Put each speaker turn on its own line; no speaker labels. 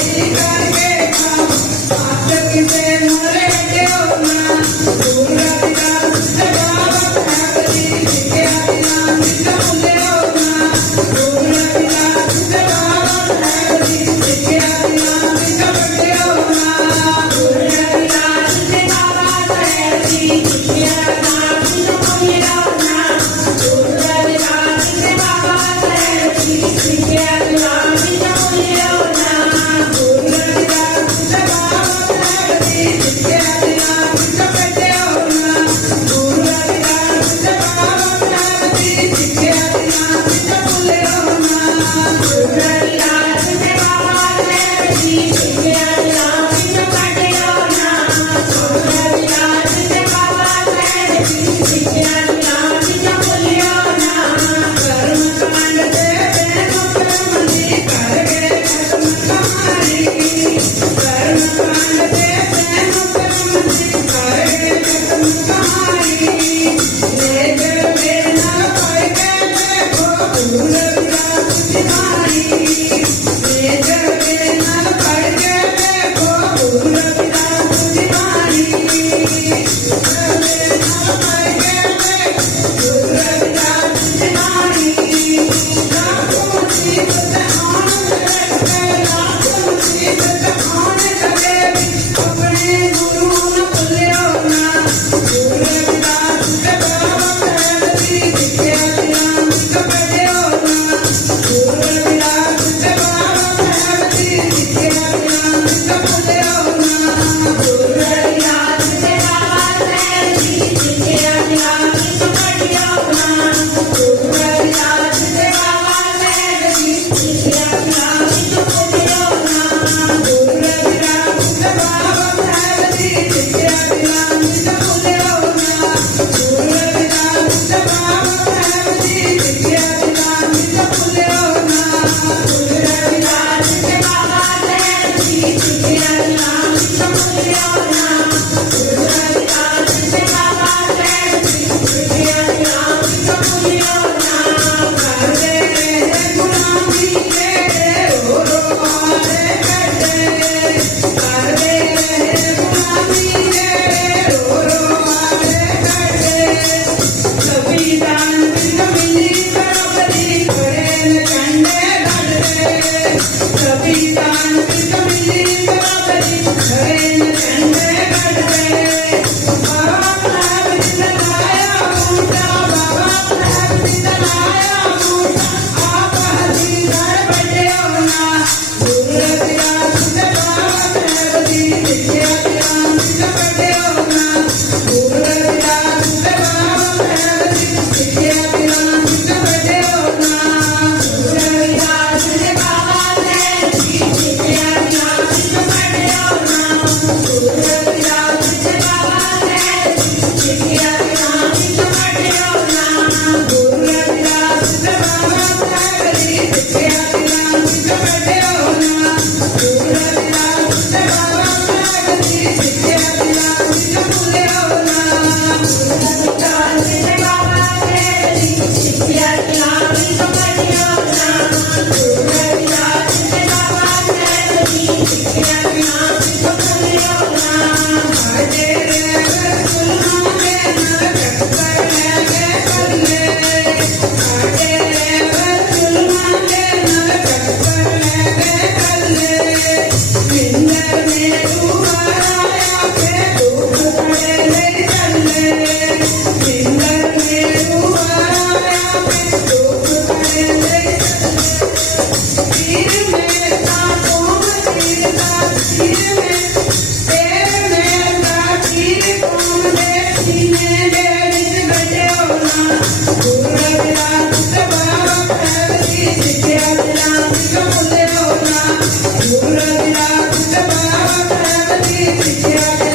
Everybody, everybody. बाबा तुझ्या बाबा घरात